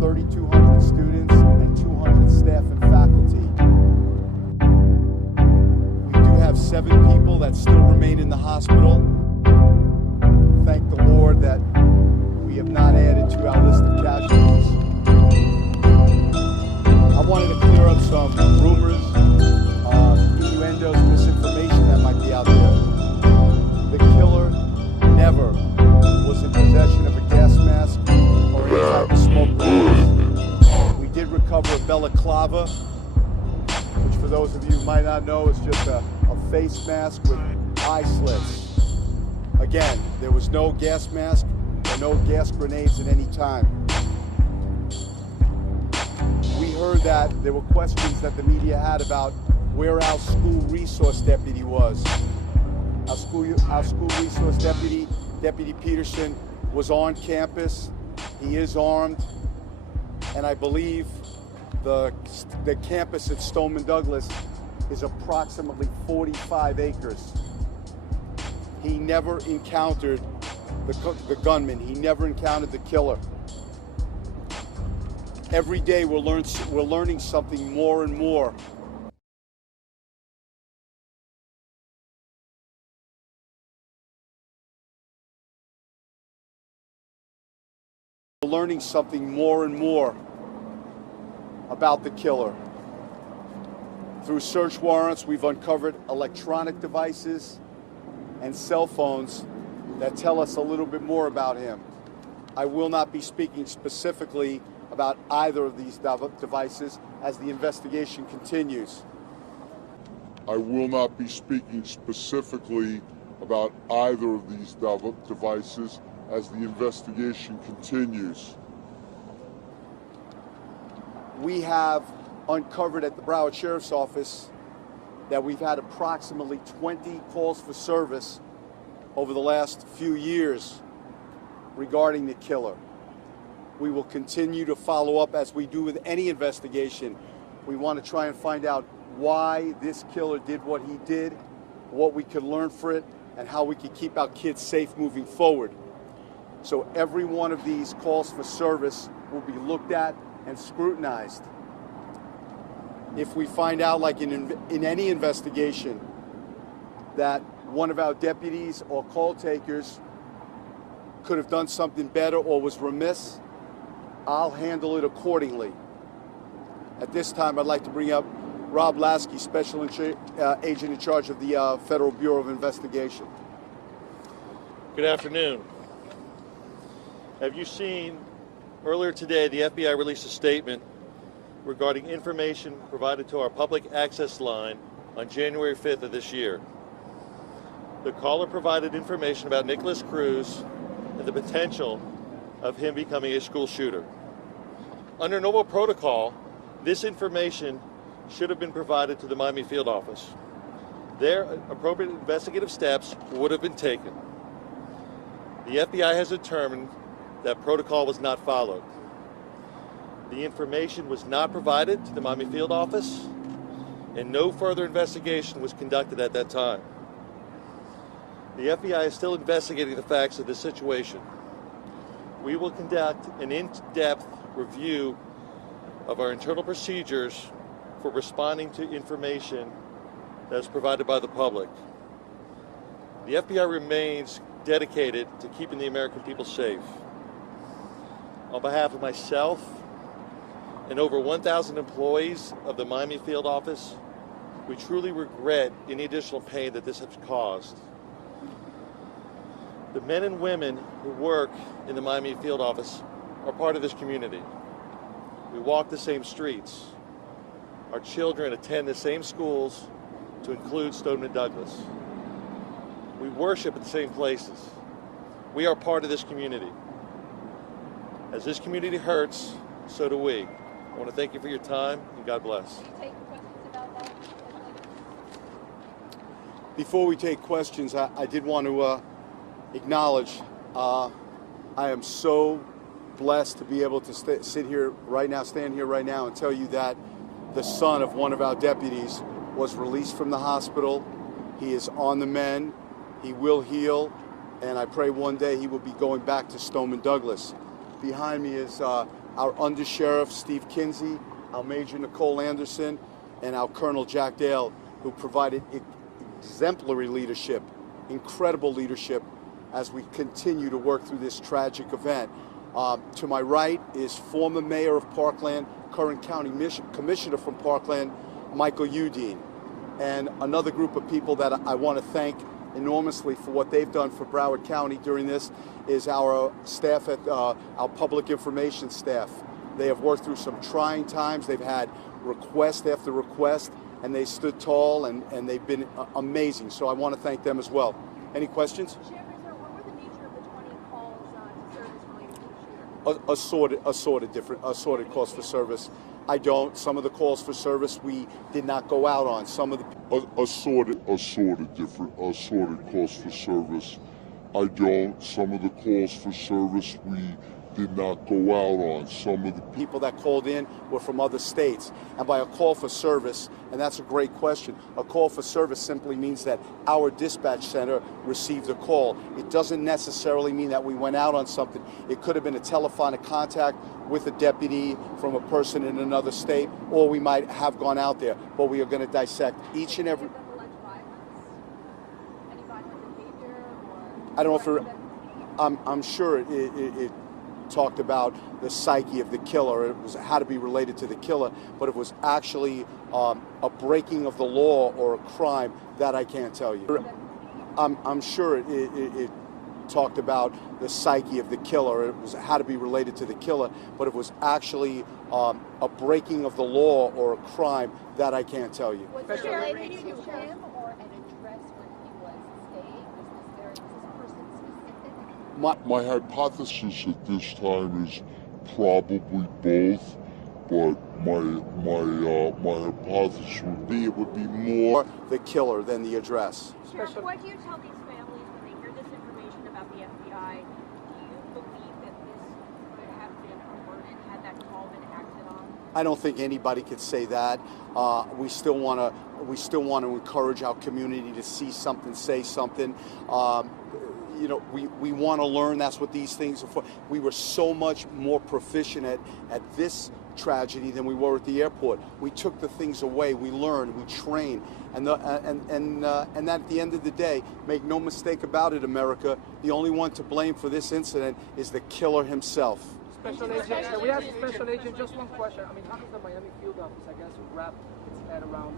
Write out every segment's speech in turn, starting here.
3,200 students and 200 staff and faculty. We do have 7 people that still remain in the hospital. Thank the Lord that we have not added to our list of casualties. I wanted to clear up some rumors, innuendos, misinformation that might be out there. The killer never was in possession of a gas mask or any type of smoke grenades. We did recover a balaclava, which for those of you who might not know is just a face mask with eye slits. Again, there was no gas mask or no gas grenades at any time. We heard that there were questions that the media had about where our school resource deputy was. Our school resource deputy, Deputy Peterson, was on campus. He is armed, and I believe the campus at Stoneman Douglas is approximately 45 acres. He never encountered the gunman. He never encountered the killer. Every day we're learning something more and more. We're learning something more and more about the killer. Through search warrants, we've uncovered electronic devices and cell phones that tell us a little bit more about him. I will not be speaking specifically about either of these devices as the investigation continues. I will not be speaking specifically about either of these devices as the investigation continues. We have uncovered at the Broward Sheriff's Office that we've had approximately 20 calls for service over the last few years regarding the killer. We will continue to follow up as we do with any investigation. We want to try and find out why this killer did what he did, what we could learn from it, and how we could keep our kids safe moving forward. So every one of these calls for service will be looked at and scrutinized. If we find out, like in any investigation, that one of our deputies or call takers could have done something better or was remiss, I'll handle it accordingly. At this time, I'd like to bring up Rob Lasky, Special Agent in charge of the Federal Bureau of Investigation. Good afternoon. Have you seen, earlier today, the FBI released a statement regarding information provided to our public access line on January 5th of this year. The caller provided information about Nikolas Cruz and the potential of him becoming a school shooter. Under normal protocol, this information should have been provided to the Miami Field Office. Their appropriate investigative steps would have been taken. The FBI has determined that protocol was not followed. The information was not provided to the Miami Field Office, and no further investigation was conducted at that time. The FBI is still investigating the facts of this situation. We will conduct an in-depth review of our internal procedures for responding to information that is provided by the public. The FBI remains dedicated to keeping the American people safe. On behalf of myself and over 1,000 employees of the Miami Field Office, we truly regret any additional pain that this has caused. The men and women who work in the Miami Field Office are part of this community. We walk the same streets. Our children attend the same schools, to include Stoneman Douglas. We worship at the same places. We are part of this community. As this community hurts, so do we. I want to thank you for your time, and God bless. Before we take questions, I did want to acknowledge I am so blessed to be able to stand here right now and tell you that the son of one of our deputies was released from the hospital. He is on the mend. He will heal, and I pray one day he will be going back to Stoneman Douglas. Behind me is our Undersheriff Steve Kinsey, our Major Nicole Anderson, and our Colonel Jack Dale, who provided exemplary leadership, incredible leadership as we continue to work through this tragic event. To my right is former Mayor of Parkland, current County Commissioner from Parkland, Michael Udine, and another group of people that I want to thank enormously for what they've done for Broward County during this is our staff at our public information staff. They have worked through some trying times. They've had request after request, and they stood tall, and they've been amazing. So I want to thank them as well. Any questions? Sheriff, what were the nature of the 20 calls to service related to the shooter? Assorted calls for service. I don't. Some of the calls for service we did not go out on. Some of the assorted calls for service. I don't. Some of the calls for service we did not go out on. Some of the people that called in were from other states. And by a call for service, and that's a great question, a call for service simply means that our dispatch center received a call. It doesn't necessarily mean that we went out on something. It could have been a telephonic contact with a deputy from a person in another state, or we might have gone out there. But we are going to dissect each and every... Any violent behavior? Or I don't know if I'm sure it talked about the psyche of the killer. It was had to be related to the killer, but it was actually a breaking of the law or a crime that I can't tell you. I'm sure it talked about the psyche of the killer. It had to be related to the killer, but it was actually a breaking of the law or a crime that I can't tell you. was it related to him or an address where he was staying? Was this person specific? My hypothesis at this time is probably both, but my hypothesis would be it would be more The killer than the address. Sheriff, what do you tell these families when they hear this information about the FBI? Do you believe that this could have been averted had that call been acted on? I don't think anybody could say that. We still want to encourage our community to see something, say something. You know, we want to learn. That's what these things are for. We were so much more proficient at this tragedy than we were at the airport. We took the things away. We learned. We trained. And at the end of the day, make no mistake about it, America, the only one to blame for this incident is the killer himself. Special Agent, we have Special Agent, just one question. I mean, how does the Miami field office, I guess, wrap its head around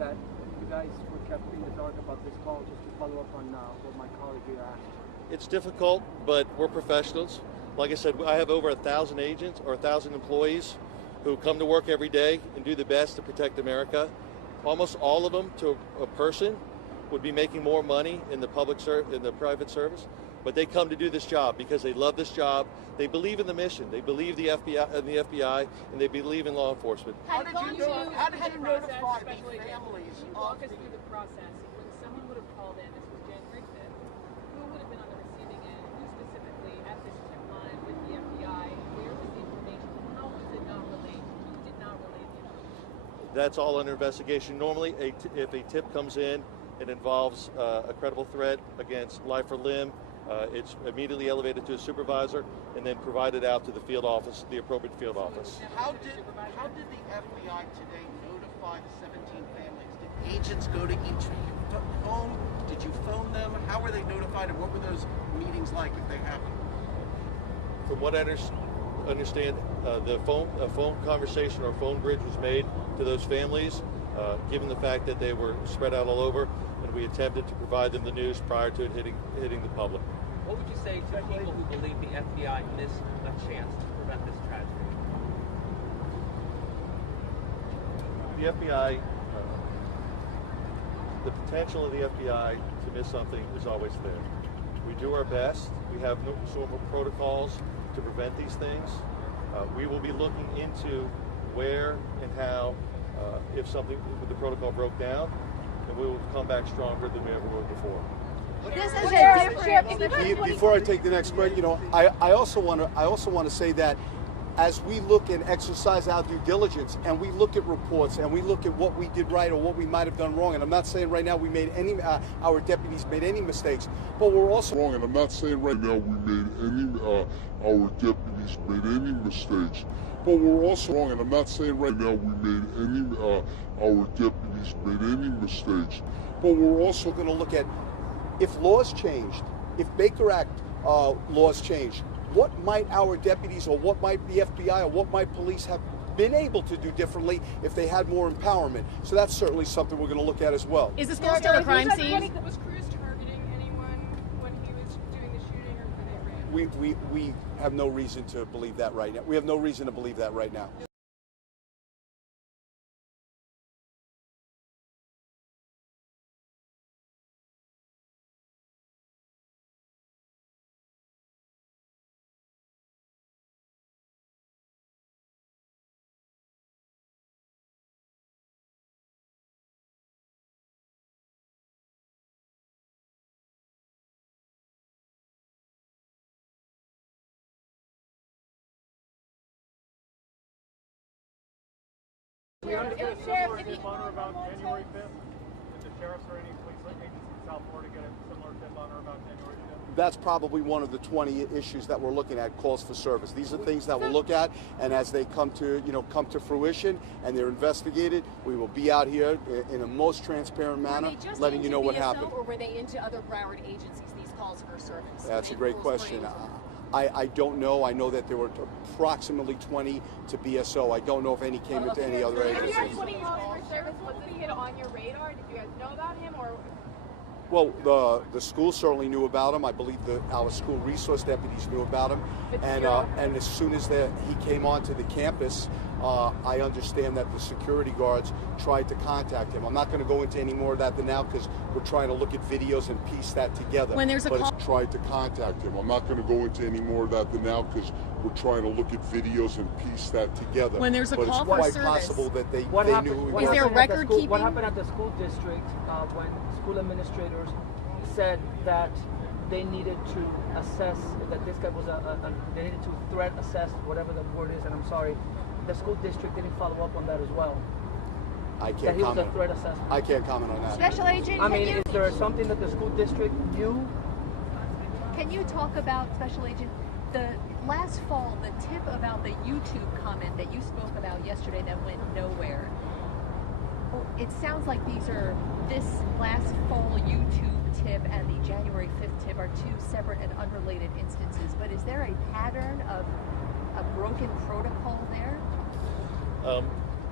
that you guys were kept in the dark about this call, just to follow up on what my colleague here asked? It's difficult, but we're professionals. Like I said, I have over 1,000 agents or 1,000 employees who come to work every day and do the best to protect America. Almost all of them, to a person, would be making more money in the private service, but they come to do this job because they love this job. They believe in the mission. They believe the FBI, and they believe in law enforcement. How did you notify these families? Can you walk us through the process? When someone would have called in, this was January 5th, who would have been on the receiving end? Who specifically at this tip line with the FBI? Where was the information? How was it not relayed? Who did not relay the information? That's all under investigation. Normally, if a tip comes in, it involves a credible threat against life or limb. It's immediately elevated to a supervisor and then provided out to the field office, the appropriate field office. How did the FBI today notify the 17 families? Did agents go to each home? Did you phone them? How were they notified, and what were those meetings like if they happened? From what I understand, a phone conversation or phone bridge was made to those families, given the fact that they were spread out all over, and we attempted to provide them the news prior to it hitting the public. What would you say to people who believe the FBI missed a chance to prevent this tragedy? The FBI, the potential of the FBI to miss something is always there. We do our best. We have normal protocols to prevent these things. We will be looking into where and how, if something with the protocol broke down, and we will come back stronger than we ever were before. This is a different. Before I take the next question, you know, I also want to say that as we look and exercise our due diligence and we look at reports and we look at what we did right or what we might have done wrong, and I'm not saying right now we made any, our deputies made any mistakes, but we're also wrong, and I'm not saying right now we made any, our deputies made any mistakes, but we're also wrong, and I'm not saying right now we made any, our deputies made any mistakes, but we're also going to look at if laws changed, if Baker Act laws changed, what might our deputies or what might the FBI or what might police have been able to do differently if they had more empowerment? So that's certainly something we're going to look at as well. Is the school still a crime scene? Was Cruz targeting anyone when he was doing the shooting, or were they random? We have no reason to believe that right now. We have no reason to believe that right now. Sheriff, if you about January 5th, if the sheriffs or any police agencies in South Florida get a similar tip on or about January 5th? That's probably one of the 20 issues that we're looking at, calls for service. These are things that we'll look at, and as they come to fruition and they're investigated, we will be out here in a most transparent manner, letting you know what happened. Or were they into other Broward agencies, these calls for service? That's a great question. I don't know. I know that there were approximately 20 to BSO. I don't know if any came into any other agencies. If you had 20 calls for service, was this kid on your radar? Did you guys know about him, or? Well, the school certainly knew about him. I believe our school resource deputies knew about him, and as soon as he came onto the campus, I understand that the security guards tried to contact him. I'm not going to go into any more of that now because we're trying to look at videos and piece that together. When there's a call, tried to contact him. I'm not going to go into any more of that now because we're trying to look at videos and piece that together. When there's a call for it's quite service, possible that they knew. Is there a record keeping? What happened at the school district when school administrators said that they needed to assess that this guy was they needed to threat assess, whatever the word is, and I'm sorry, the school district didn't follow up on that as well. I can't that he comment. was a threat assessment. I can't comment on that. Special Agent, I mean, is there something that the school district knew? Can you talk about, Special Agent, the last fall, the tip about the YouTube comment that you spoke about yesterday that went nowhere? It sounds like this last fall YouTube tip and the January 5th tip are two separate and unrelated instances, but is there a pattern of a broken protocol there?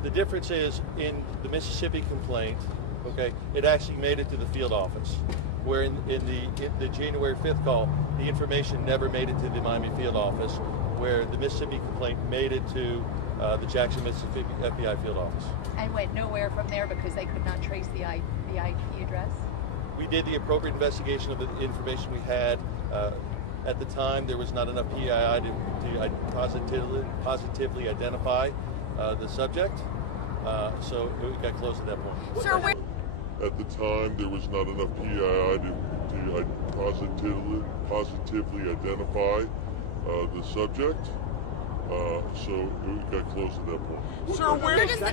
The difference is in the Mississippi complaint, okay, it actually made it to the field office, where in the January 5th call, the information never made it to the Miami field office, where the Mississippi complaint made it to the Jackson, Mississippi FBI field office. And went nowhere from there because they could not trace the IP address? We did the appropriate investigation of the information we had. At the time, there was not enough PII to positively identify the subject, so it got closed at that point. Sir, at the time, there was not enough PII to positively identify the subject, so it got closed at that point. Sir, where did the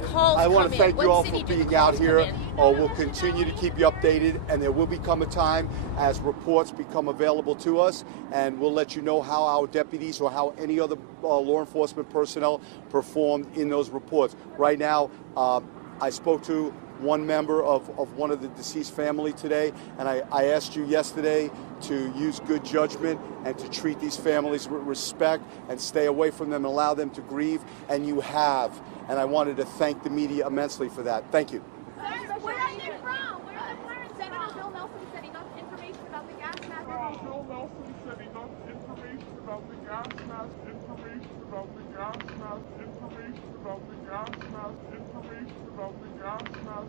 calls I come in? want to thank What you all city for did the being out calls here. come in? We'll continue to keep you updated, and there will become a time as reports become available to us, and we'll let you know how our deputies or how any other law enforcement personnel performed in those reports. Right now, I spoke to one member of one of the deceased family today, and I asked you yesterday to use good judgment and to treat these families with respect and stay away from them and allow them to grieve, and you have. And I wanted to thank the media immensely for that. Thank you. Where are you from? Where are the parents? Senator Bill Nelson said enough information about the gas mask. Bill Nelson said enough information about the gas mask